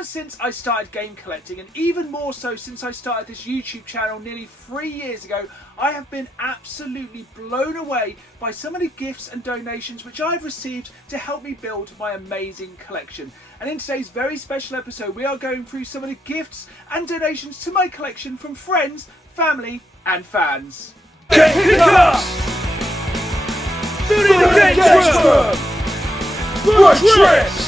ever since I started game collecting, and even more so since I started this YouTube channel nearly 3 years ago, I have been absolutely blown away by some of the gifts and donations which I've received to help me build my amazing collection. And in today's very special episode, we are going through some of the gifts and donations to my collection from friends, family and fans. Pick up! Building the games room! Run tricks!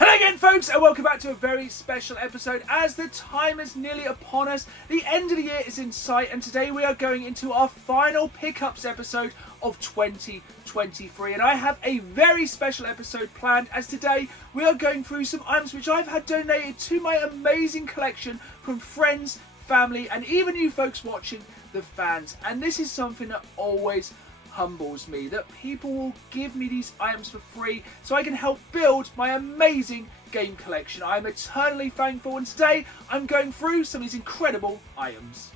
Hello again folks, and welcome back to a very special episode. As the time is nearly upon us, the end of the year is in sight, and today we are going into our final pickups episode of 2023, and I have a very special episode planned, as today we are going through some items which I've had donated to my amazing collection from friends, family and even you folks watching, the fans. And this is something that always humbles me, that people will give me these items for free so I can help build my amazing game collection. I am eternally thankful, and today I'm going through some of these incredible items.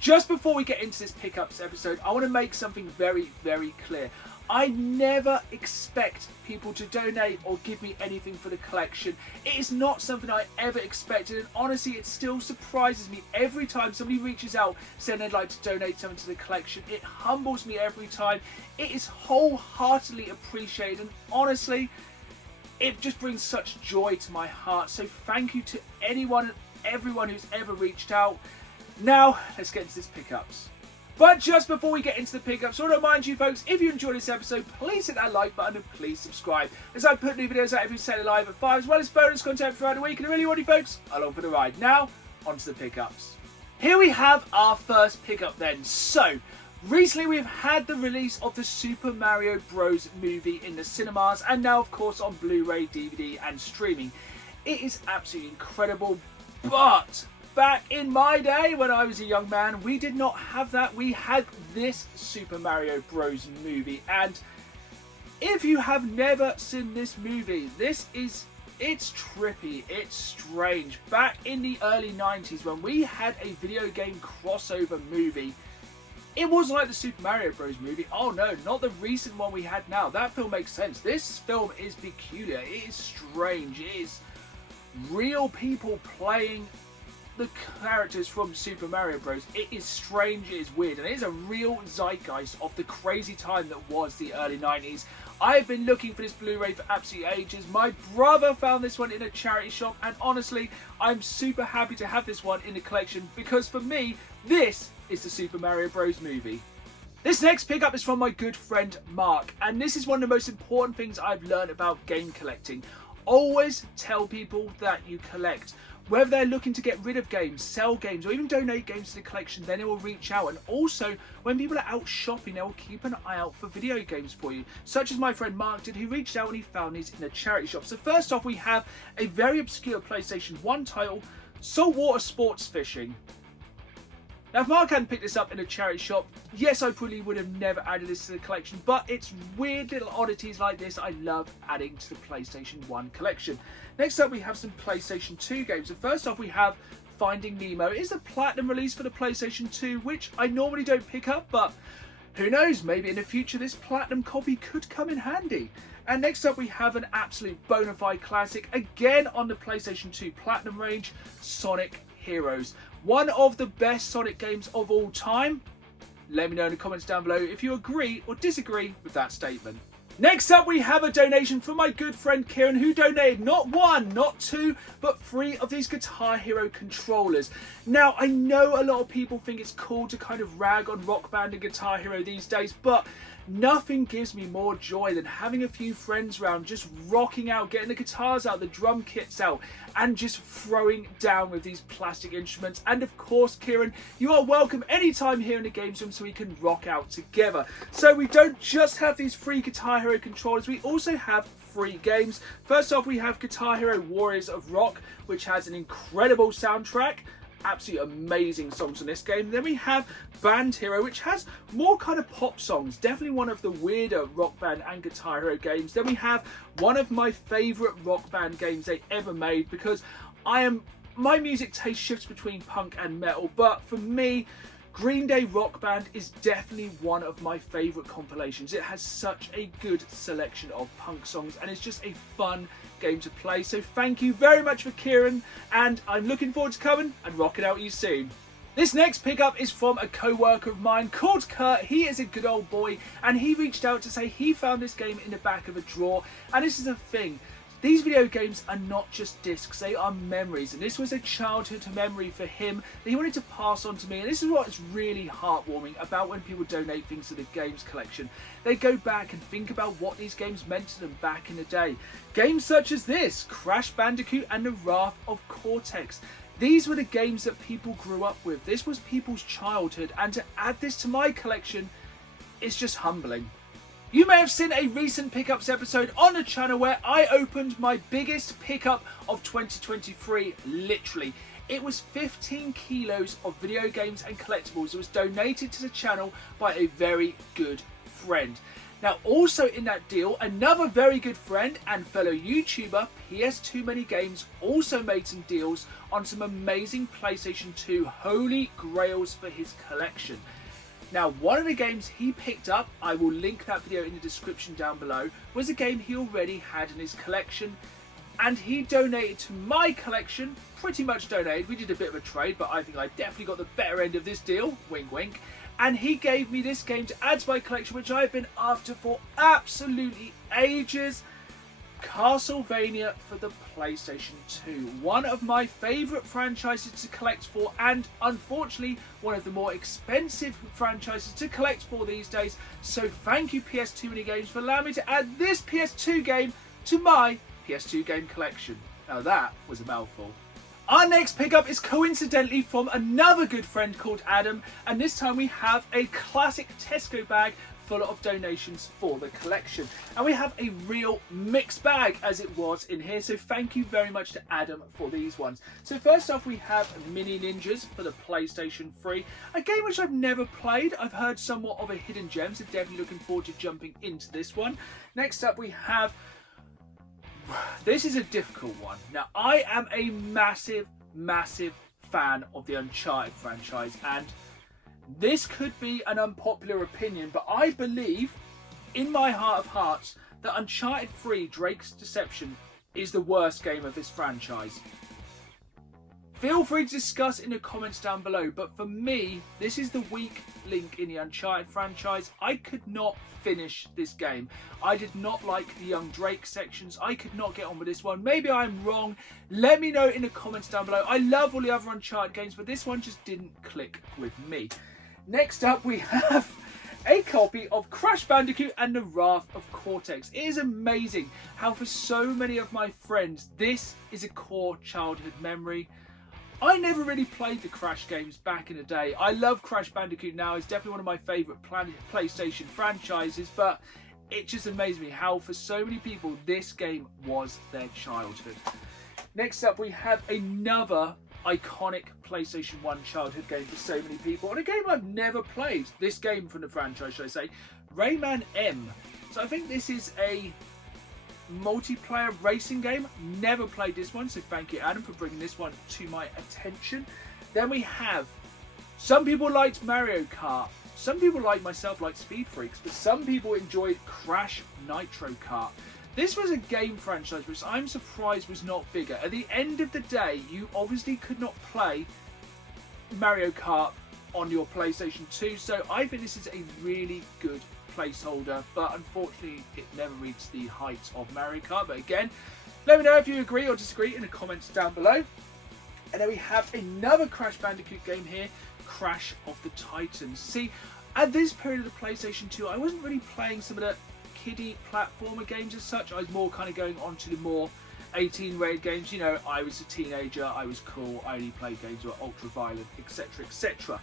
Just before we get into this pickups episode, I want to make something very, very clear. I never expect people to donate or give me anything for the collection. It is not something I ever expected, and honestly it still surprises me every time somebody reaches out saying they'd like to donate something to the collection. It humbles me every time. It is wholeheartedly appreciated, and honestly it just brings such joy to my heart. So thank you to anyone and everyone who's ever reached out. Now let's get into this pickups. But just before we get into the pickups, I want to remind you folks, if you enjoyed this episode, please hit that like button and please subscribe, as I put new videos out every Saturday live at 5, as well as bonus content throughout the week, and I really want you folks along for the ride. Now, onto the pickups. Here we have our first pickup then. So, recently we've had the release of the Super Mario Bros. Movie in the cinemas, and now of course on Blu-ray, DVD and streaming. It is absolutely incredible, but back in my day when I was a young man, we did not have that. We had this Super Mario Bros. Movie, and if you have never seen this movie, it's trippy, it's strange. Back in the early 90s when we had a video game crossover movie, it wasn't like the Super Mario Bros. Movie. Oh no, not the recent one we had now. That film makes sense. This film is peculiar, it is strange, it is real people playing the characters from Super Mario Bros. It is strange, it is weird, and it is a real zeitgeist of the crazy time that was the early 90s. I've been looking for this Blu-ray for absolutely ages. My brother found this one in a charity shop, and honestly, I'm super happy to have this one in the collection, because for me, this is the Super Mario Bros. Movie. This next pickup is from my good friend Mark, and this is one of the most important things I've learned about game collecting. Always tell people that you collect. Whether they're looking to get rid of games, sell games, or even donate games to the collection, then it will reach out. And also, when people are out shopping, they will keep an eye out for video games for you, such as my friend Mark did, who reached out and he found these in a charity shop. So first off, we have a very obscure PlayStation 1 title, Saltwater Sports Fishing. Now, if Mark hadn't picked this up in a charity shop, yes, I probably would have never added this to the collection, but it's weird little oddities like this I love adding to the PlayStation 1 collection. Next up, we have some PlayStation 2 games. And first off, we have Finding Nemo. It is a platinum release for the PlayStation 2, which I normally don't pick up, but who knows, maybe in the future this platinum copy could come in handy. And next up, we have an absolute bona fide classic, again on the PlayStation 2 Platinum range, Sonic Heroes. One of the best Sonic games of all time. Let me know in the comments down below if you agree or disagree with that statement. Next up, we have a donation from my good friend Kieran, who donated not one, not two, but 3 of these Guitar Hero controllers. Now, I know a lot of people think it's cool to kind of rag on Rock Band and Guitar Hero these days, but nothing gives me more joy than having a few friends around, just rocking out, getting the guitars out, the drum kits out, and just throwing down with these plastic instruments. And of course, Kieran, you are welcome anytime here in the games room so we can rock out together. So we don't just have these free Guitar Hero controllers, we also have free games. First off, we have Guitar Hero Warriors of Rock, which has an incredible soundtrack. Absolutely amazing songs in this game. Then we have Band Hero, which has more kind of pop songs, definitely one of the weirder Rock Band and Guitar Hero games. Then we have one of my favourite Rock Band games they ever made, because my music taste shifts between punk and metal, but for me, Green Day Rock Band is definitely one of my favourite compilations. It has such a good selection of punk songs and it's just a fun game to play. So thank you very much for Kieran, and I'm looking forward to coming and rocking out with you soon. This next pickup is from a co-worker of mine called Kurt. He is a good old boy and he reached out to say he found this game in the back of a drawer. And this is the thing, these video games are not just discs, they are memories. And this was a childhood memory for him that he wanted to pass on to me. And this is what's really heartwarming about when people donate things to the games collection. They go back and think about what these games meant to them back in the day. Games such as this, Crash Bandicoot and the Wrath of Cortex. These were the games that people grew up with. This was people's childhood, and to add this to my collection is just humbling. You may have seen a recent pickups episode on the channel where I opened my biggest pickup of 2023, literally. It was 15 kilos of video games and collectibles. It was donated to the channel by a very good friend. Now, also in that deal, another very good friend and fellow YouTuber, PS2 Many Games, also made some deals on some amazing PlayStation 2 holy grails for his collection. Now, one of the games he picked up, I will link that video in the description down below, was a game he already had in his collection. And he donated to my collection, pretty much donated. We did a bit of a trade, but I think I definitely got the better end of this deal, wink wink. And he gave me this game to add to my collection, which I've been after for absolutely ages. Castlevania for the PlayStation 2. One of my favourite franchises to collect for, and unfortunately one of the more expensive franchises to collect for these days. So thank you PS2 Mini Games for allowing me to add this PS2 game to my PS2 game collection. Now that was a mouthful. Our next pickup is coincidentally from another good friend called Adam, and this time we have a classic Tesco bag full of donations for the collection. And we have a real mixed bag as it was in here, so thank you very much to Adam for these ones. So first off we have Mini Ninjas for the PlayStation 3, a game which I've never played. I've heard somewhat of a hidden gem, so definitely looking forward to jumping into this one. Next up we have, this is a difficult one. Now, I am a massive fan of the Uncharted franchise, and this could be an unpopular opinion, but I believe, in my heart of hearts, that Uncharted 3 Drake's Deception is the worst game of this franchise. Feel free to discuss in the comments down below, but for me, this is the weak link in the Uncharted franchise. I could not finish this game. I did not like the young Drake sections. I could not get on with this one. Maybe I'm wrong. Let me know in the comments down below. I love all the other Uncharted games, but this one just didn't click with me. Next up, we have a copy of Crash Bandicoot and the Wrath of Cortex. It is amazing how for so many of my friends, this is a core childhood memory. I never really played the Crash games back in the day. I love Crash Bandicoot now. It's definitely one of my favourite PlayStation franchises, but it just amazed me how for so many people this game was their childhood. Next up we have another iconic PlayStation 1 childhood game for so many people, and a game I've never played. This game from the franchise, should I say, Rayman M. So I think this is a multiplayer racing game. Never played this one, so thank you Adam for bringing this one to my attention. Then we have, some people liked Mario Kart, some people like myself like Speed Freaks, but some people enjoyed Crash Nitro Kart. This was a game franchise which I'm surprised was not bigger. At the end of the day, you obviously could not play Mario Kart on your PlayStation 2, so I think this is a really good placeholder, but unfortunately it never reached the heights of Mario Kart. But again, let me know if you agree or disagree in the comments down below. And then we have another Crash Bandicoot game here, Crash of the Titans. See, at this period of the PlayStation 2, I wasn't really playing some of the kiddie platformer games as such. I was more kind of going on to the more 18 rated games. You know, I was a teenager, I was cool, I only played games that were ultra violent, etc, etc.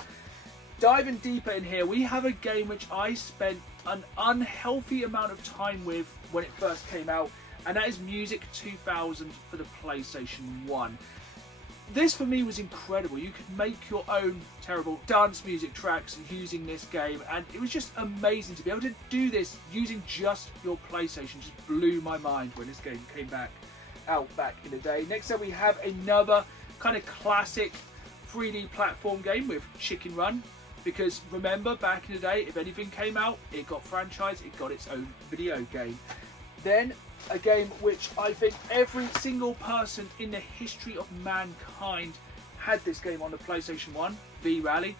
Diving deeper in here, we have a game which I spent an unhealthy amount of time with when it first came out, and that is Music 2000 for the PlayStation 1. This for me was incredible. You could make your own terrible dance music tracks using this game, and it was just amazing to be able to do this using just your PlayStation. Just blew my mind when this game came out back in the day. Next up we have another kind of classic 3D platform game with Chicken Run. Because remember, back in the day, if anything came out, it got franchised, it got its own video game. Then a game which I think every single person in the history of mankind had this game on the PlayStation 1, V-Rally.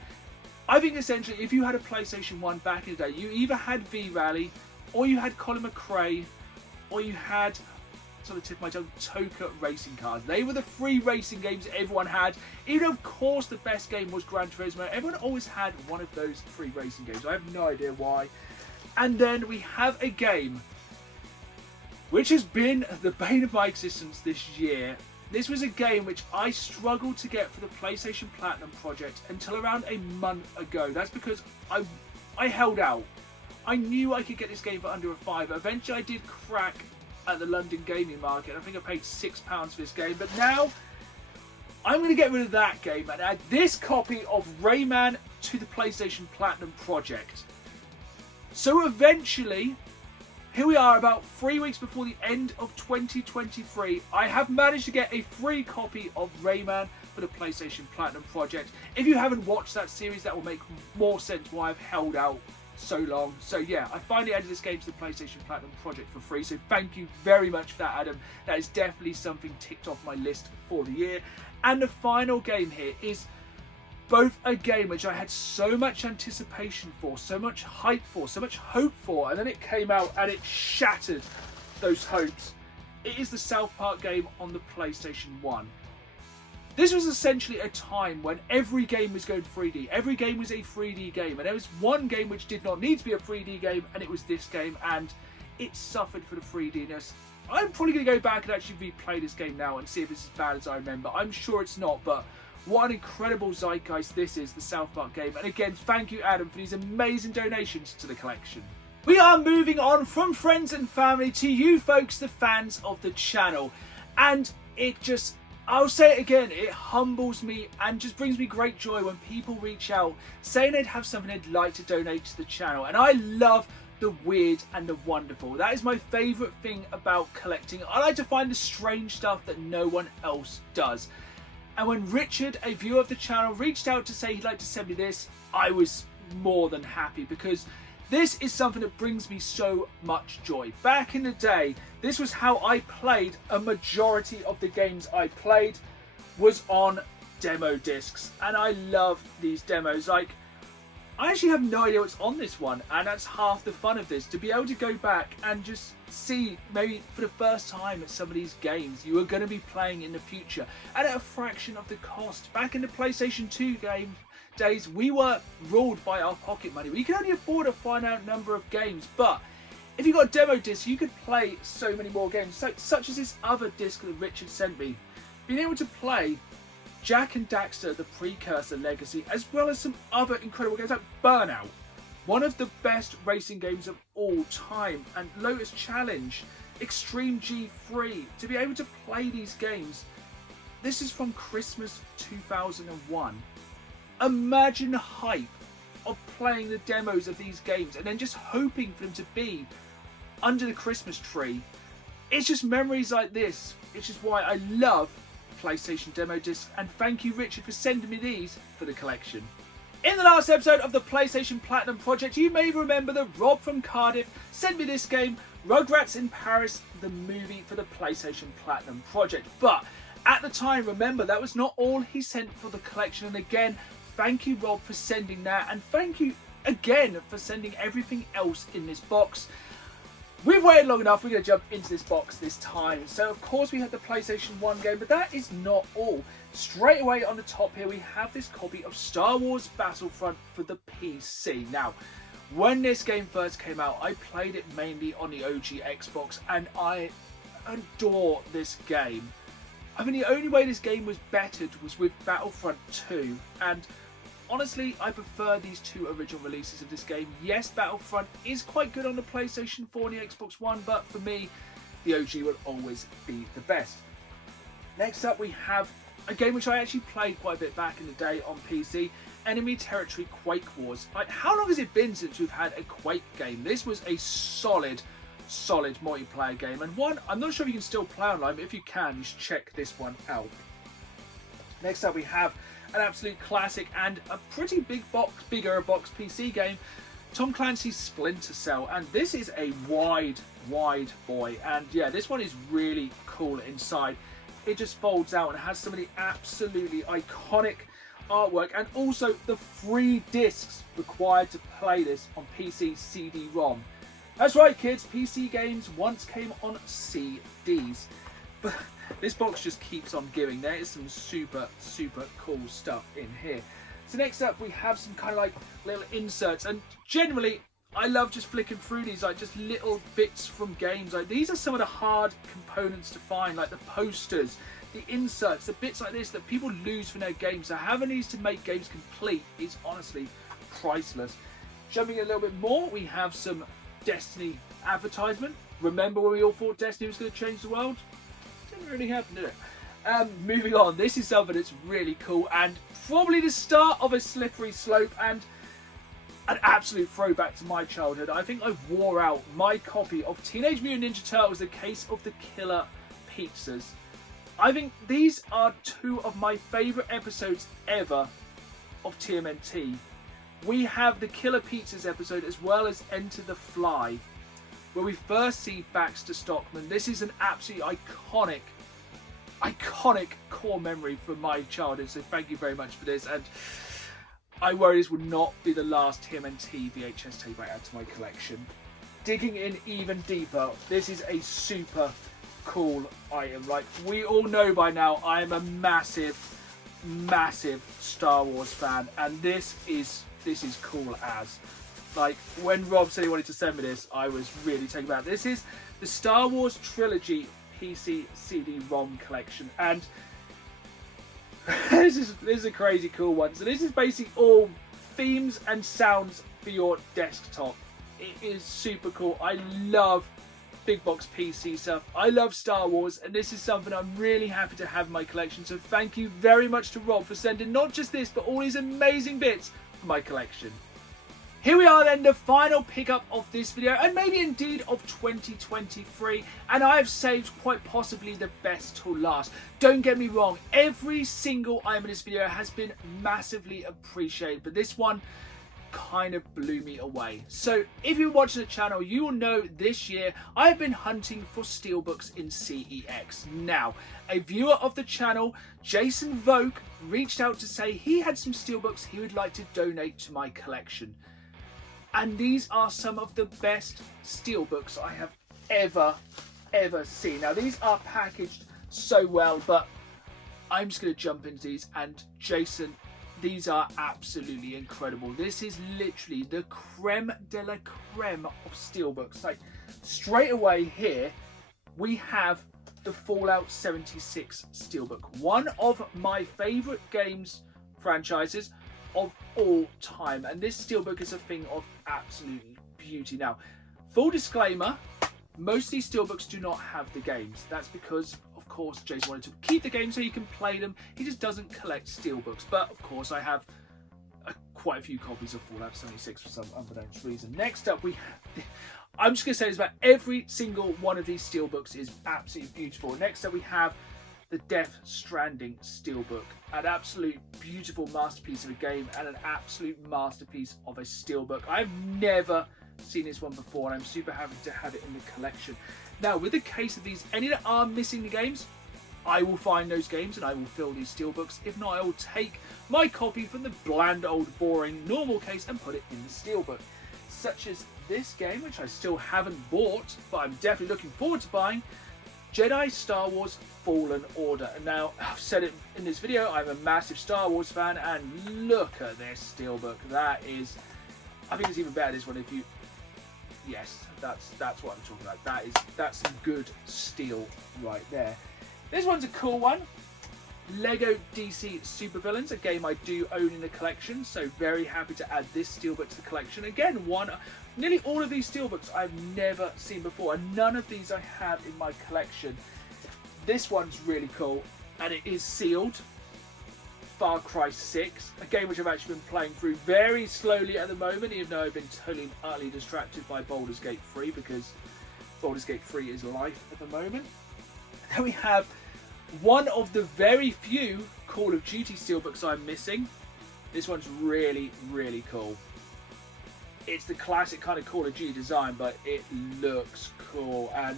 I think essentially if you had a PlayStation 1 back in the day, you either had V-Rally, or you had Colin McRae, or you had, sort of tip of my tongue, Toka racing cars. They were the 3 racing games everyone had. Even though of course the best game was Gran Turismo, everyone always had one of those 3 racing games. I have no idea why. And then we have a game which has been the bane of my existence this year. This was a game which I struggled to get for the PlayStation Platinum project until around a month ago. That's because I held out. I knew I could get this game for under a £5. Eventually I did crack at the London gaming market. I think I paid £6 for this game. But now I'm going to get rid of that game and add this copy of Rayman to the PlayStation Platinum project. So eventually, here we are about 3 weeks before the end of 2023. I have managed to get a free copy of Rayman for the PlayStation Platinum project. If you haven't watched that series, that will make more sense why I've held out so long. So yeah, I finally added this game to the PlayStation Platinum project for free. So thank you very much for that, Adam. That is definitely something ticked off my list for the year. And the final game here is both a game which I had so much anticipation for, so much hype for, so much hope for, and then it came out and it shattered those hopes. It is the South Park game on the PlayStation 1. This was essentially a time when every game was going 3D. Every game was a 3D game, and there was one game which did not need to be a 3D game, and it was this game, and it suffered for the 3D-ness. I'm probably going to go back and actually replay this game now and see if it's as bad as I remember. I'm sure it's not, but what an incredible zeitgeist this is, the South Park game. And again, thank you, Adam, for these amazing donations to the collection. We are moving on from friends and family to you folks, the fans of the channel. And it just, I'll say it again, it humbles me and just brings me great joy when people reach out saying they'd have something they'd like to donate to the channel. And I love the weird and the wonderful. That is my favourite thing about collecting. I like to find the strange stuff that no one else does. And when Richard, a viewer of the channel, reached out to say he'd like to send me this, I was more than happy, because this is something that brings me so much joy. Back in the day, this was how I played. A majority of the games I played was on demo discs, and I love these demos. Like, I actually have no idea what's on this one, and that's half the fun of this, to be able to go back and just see, maybe for the first time, at some of these games you are going to be playing in the future, and at a fraction of the cost. Back in the PlayStation 2 days, we were ruled by our pocket money. We could only afford a finite number of games, but if you got a demo disc, you could play so many more games, such as this other disc that Richard sent me. Being able to play Jak and Daxter, the Precursor Legacy, as well as some other incredible games like Burnout, one of the best racing games of all time, and Lotus Challenge, Extreme G3. To be able to play these games, this is from Christmas 2001. Imagine the hype of playing the demos of these games and then just hoping for them to be under the Christmas tree. It's just memories like this. It's just why I love PlayStation demo discs, and thank you, Richard, for sending me these for the collection. In the last episode of the PlayStation Platinum project, you may remember that Rob from Cardiff sent me this game, Rugrats in Paris, the movie, for the PlayStation Platinum project. But at the time, remember, that was not all he sent for the collection. And again, thank you, Rob, for sending that, and thank you again for sending everything else in this box. We've waited long enough, we're going to jump into this box this time. So of course we have the PlayStation 1 game, but that is not all. Straight away on the top here we have this copy of Star Wars Battlefront for the PC. Now, when this game first came out, I played it mainly on the OG Xbox, and I adore this game. I mean, the only way this game was bettered was with Battlefront 2, and honestly, I prefer these two original releases of this game. Yes, Battlefront is quite good on the PlayStation 4 and the Xbox One, but for me, the OG will always be the best. Next up, we have a game which I actually played quite a bit back in the day on PC, Enemy Territory Quake Wars. Like, how long has it been since we've had a Quake game? This was a solid multiplayer game, and one I'm not sure if you can still play online, but if you can, you should check this one out. Next up, we have an absolute classic and a pretty bigger box PC game, Tom Clancy's Splinter Cell. And this is a wide boy, and yeah, this one is really cool inside. It just folds out and has some of the absolutely iconic artwork, and also the 3 discs required to play this on PC CD-ROM. That's right, kids, PC games once came on CDs. But this box just keeps on giving. There is some super cool stuff in here. So next up we have some kind of like little inserts, and generally I love just flicking through these, like just little bits from games. Like these are some of the hard components to find, like the posters, the inserts, the bits like this that people lose for their games. So having these to make games complete is honestly priceless. Jumping a little bit more, we have some Destiny advertisement. Remember when we all thought Destiny was going to change the world? Didn't really happen, did it? Moving on, this is something that's really cool and probably the start of a slippery slope and an absolute throwback to my childhood. I think I wore out my copy of Teenage Mutant Ninja Turtles: The Case of the Killer Pizzas. I think these are 2 of my favourite episodes ever of TMNT. We have the Killer Pizzas episode as well as Enter the Fly, where we first see Baxter Stockman. This is an absolutely iconic core memory from my childhood, so thank you very much for this. And I worry this will not be the last TMNT VHS tape I add to my collection. Digging in even deeper, this is a super cool item. Like we all know by now, I am a massive Star Wars fan, and this is cool as. Like when Rob said he wanted to send me this, I was really taken back. This is the Star Wars Trilogy PC CD-ROM collection, and this is a crazy cool one. So this is basically all themes and sounds for your desktop. It is super cool. I love big box PC stuff. I love Star Wars, and this is something I'm really happy to have in my collection. So thank you very much to Rob for sending not just this, but all these amazing bits for my collection. Here we are then, the final pickup of this video, and maybe indeed of 2023, and I have saved quite possibly the best till last. Don't get me wrong, every single item in this video has been massively appreciated, but this one kind of blew me away. So if you're watching the channel, you will know this year I've been hunting for steelbooks in CEX. Now, a viewer of the channel, Jason Voak, reached out to say he had some steelbooks he would like to donate to my collection. And these are some of the best steelbooks I have ever seen. Now these are packaged so well, but I'm just going to jump into these, and Jason, these are absolutely incredible. This is literally the creme de la creme of steelbooks. Like straight away here, we have the Fallout 76 steelbook, one of my favourite games franchises of all time, and this steelbook is a thing of absolute beauty. Now, full disclaimer, most of these steelbooks do not have the games. That's because, of course, Jason wanted to keep the games so you can play them. He just doesn't collect steelbooks, but of course I have quite a few copies of Fallout 76 for some unbeknownst reason. Next up, we have I'm just going to say this about every single one of these steelbooks is absolutely beautiful. Next up, we have the Death Stranding steelbook, an absolute beautiful masterpiece of a game and an absolute masterpiece of a steelbook. I've never seen this one before, and I'm super happy to have it in the collection. Now, with the case of these, any that are missing the games, I will find those games and I will fill these steelbooks. If not, I will take my copy from the bland, old, boring, normal case and put it in the steelbook. Such as this game, which I still haven't bought, but I'm definitely looking forward to buying, Jedi Star Wars Fallen Order. And now, I've said it in this video, I'm a massive Star Wars fan, and look at this steelbook. That is, I think it's even better this one if you, yes, that's what I'm talking about. That's some good steel right there. This one's a cool one. Lego DC Supervillains, a game I do own in the collection, so very happy to add this steelbook to the collection. Again, nearly all of these steelbooks I've never seen before, and none of these I have in my collection. This one's really cool, and it is sealed. Far Cry 6, a game which I've actually been playing through very slowly at the moment, even though I've been totally and utterly distracted by Baldur's Gate 3, because Baldur's Gate 3 is life at the moment. Then we have one of the very few Call of Duty Steelbooks I'm missing. This one's really, really cool. It's the classic kind of Call of Duty design, but it looks cool. And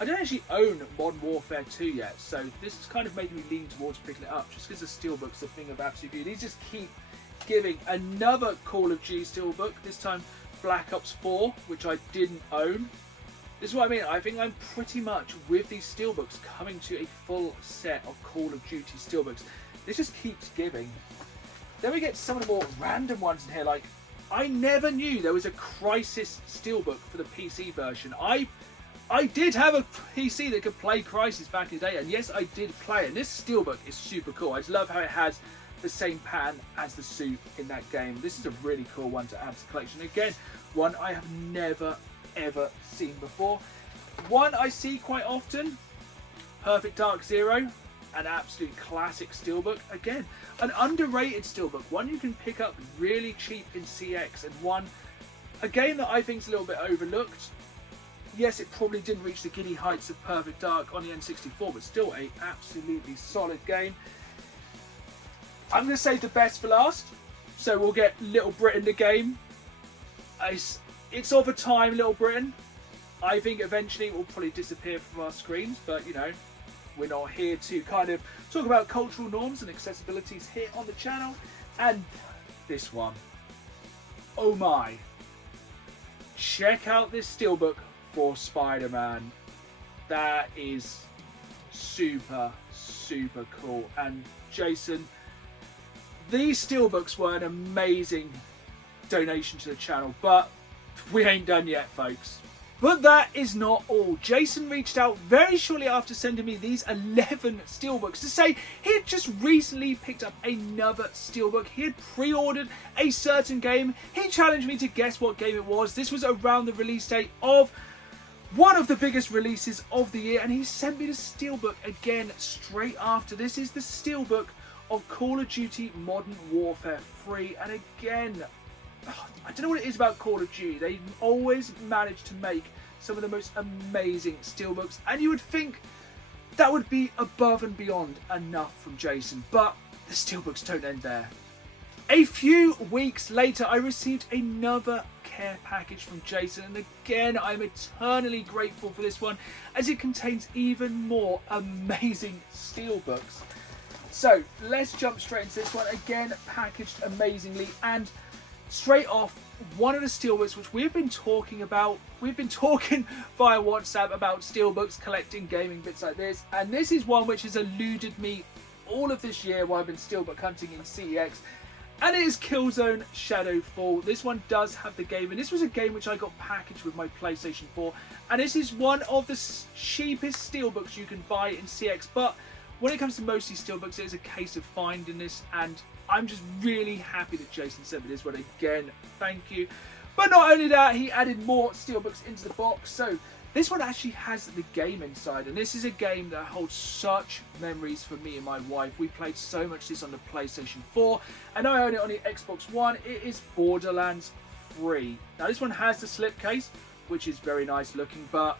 I don't actually own Modern Warfare 2 yet, so this is kind of making me lean towards picking it up, just because the Steelbook's a thing of absolute beauty. These just keep giving. Another Call of Duty Steelbook, this time Black Ops 4, which I didn't own. This is what I mean. I think I'm pretty much, with these Steelbooks, coming to a full set of Call of Duty Steelbooks. This just keeps giving. Then we get some of the more random ones in here, like, I never knew there was a Crysis Steelbook for the PC version. I did have a PC that could play Crysis back in the day, and yes, I did play it. And this Steelbook is super cool. I just love how it has the same pattern as the suit in that game. This is a really cool one to add to the collection. Again, one I have never, ever seen before. One I see quite often, Perfect Dark Zero. An absolute classic Steelbook. Again, an underrated Steelbook. One you can pick up really cheap in CX, and one, a game that I think is a little bit overlooked. Yes, it probably didn't reach the giddy heights of Perfect Dark on the N64, but still a absolutely solid game. I'm going to save the best for last, so we'll get Little Britain the game. It's of a time, Little Britain. I think eventually it will probably disappear from our screens, but you know, we're not here to kind of talk about cultural norms and accessibilities here on the channel. And this one, oh my, check out this Steelbook for Spider-Man. That is super, super cool. And Jason, these Steelbooks were an amazing donation to the channel, but we ain't done yet, folks. But that is not all. Jason reached out very shortly after sending me these 11 Steelbooks to say he had just recently picked up another Steelbook. He had pre-ordered a certain game. He challenged me to guess what game it was. This was around the release date of one of the biggest releases of the year, and he sent me the Steelbook again straight after. This is the Steelbook of Call of Duty Modern Warfare 3, and again, I don't know what it is about Call of Duty. They always manage to make some of the most amazing Steelbooks, and you would think that would be above and beyond enough from Jason, but the Steelbooks don't end there. A few weeks later, I received another care package from Jason, and again, I'm eternally grateful for this one, as it contains even more amazing Steelbooks. So let's jump straight into this one. Again, packaged amazingly, and straight off, one of the Steelbooks which we've been talking about. We've been talking via WhatsApp about Steelbooks, collecting gaming bits like this, and this is one which has eluded me all of this year while I've been Steelbook hunting in CEX, and it is Killzone Shadowfall. This one does have the game, and this was a game which I got packaged with my PlayStation 4, and this is one of the cheapest Steelbooks you can buy in CX, but when it comes to mostly Steelbooks, it is a case of finding this, and I'm just really happy that Jason sent me this one again. Thank you. But not only that, he added more Steelbooks into the box. So this one actually has the game inside, and this is a game that holds such memories for me and my wife. We played so much this on the PlayStation 4, and I own it on the Xbox One. It is Borderlands 3. Now this one has the slipcase, which is very nice looking, but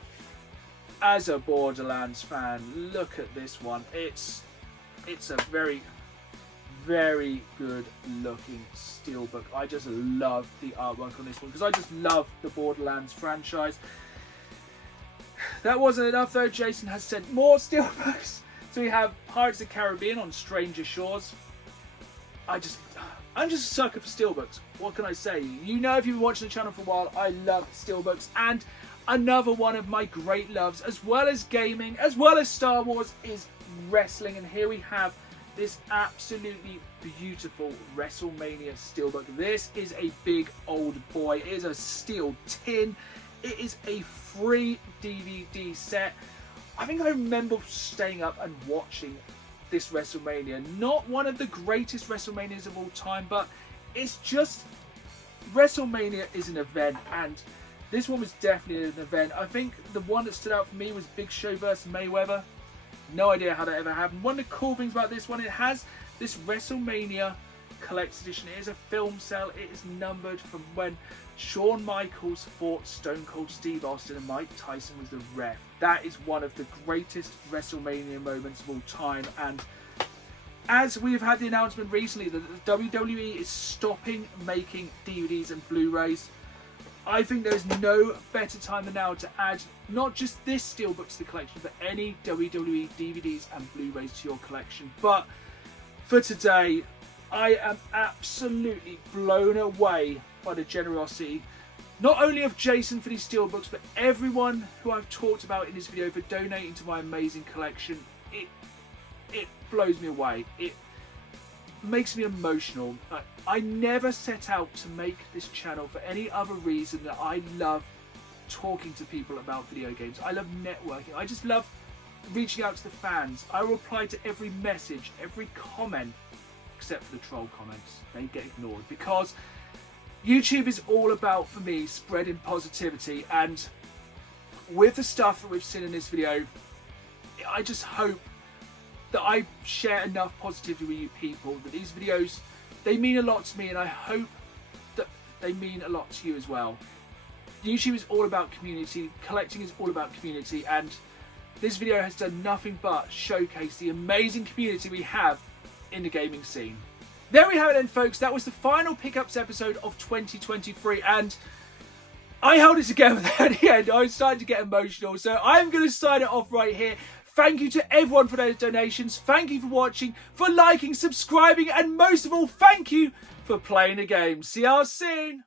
as a Borderlands fan, look at this one. It's a very, very good looking Steelbook. I just love the artwork on this one because I just love the Borderlands franchise. That wasn't enough though. Jason has sent more Steelbooks. So we have Pirates of the Caribbean on Stranger Shores. I'm just a sucker for Steelbooks. What can I say? You know, if you've been watching the channel for a while, I love Steelbooks. And another one of my great loves, as well as gaming, as well as Star Wars, is wrestling. And here we have this absolutely beautiful WrestleMania Steelbook. This is a big old boy. It is a steel tin. It is a free DVD set. I think I remember staying up and watching this WrestleMania. Not one of the greatest WrestleManias of all time, but it's just, WrestleMania is an event, and this one was definitely an event. I think the one that stood out for me was Big Show versus Mayweather. No idea how that ever happened. One of the cool things about this one, it has this WrestleMania Collector's Edition. It is a film cell. It is numbered from when Shawn Michaels fought Stone Cold Steve Austin and Mike Tyson was the ref That is one of the greatest WrestleMania moments of all time. And as we've had the announcement recently that the WWE is stopping making DVDs and Blu-rays, I think there's no better time than now to add not just this Steelbook to the collection, but any WWE DVDs and Blu-rays to your collection. But for today, I am absolutely blown away by the generosity, not only of Jason for these Steelbooks, but everyone who I've talked about in this video for donating to my amazing collection. It blows me away. It makes me emotional. I never set out to make this channel for any other reason that I love talking to people about video games. I love networking. I just love reaching out to the fans. I reply to every message, every comment, except for the troll comments. They get ignored because YouTube is all about, for me, spreading positivity. And with the stuff that we've seen in this video, I just hope that I share enough positivity with you people, that these videos, they mean a lot to me, and I hope that they mean a lot to you as well. YouTube is all about community, collecting is all about community, and this video has done nothing but showcase the amazing community we have in the gaming scene. There we have it then, folks. That was the final pickups episode of 2023, and I held it together there at the end. I was starting to get emotional, so I'm going to sign it off right here. Thank you to everyone for their donations. Thank you for watching, for liking, subscribing, and most of all, thank you for playing the game. See y'all soon.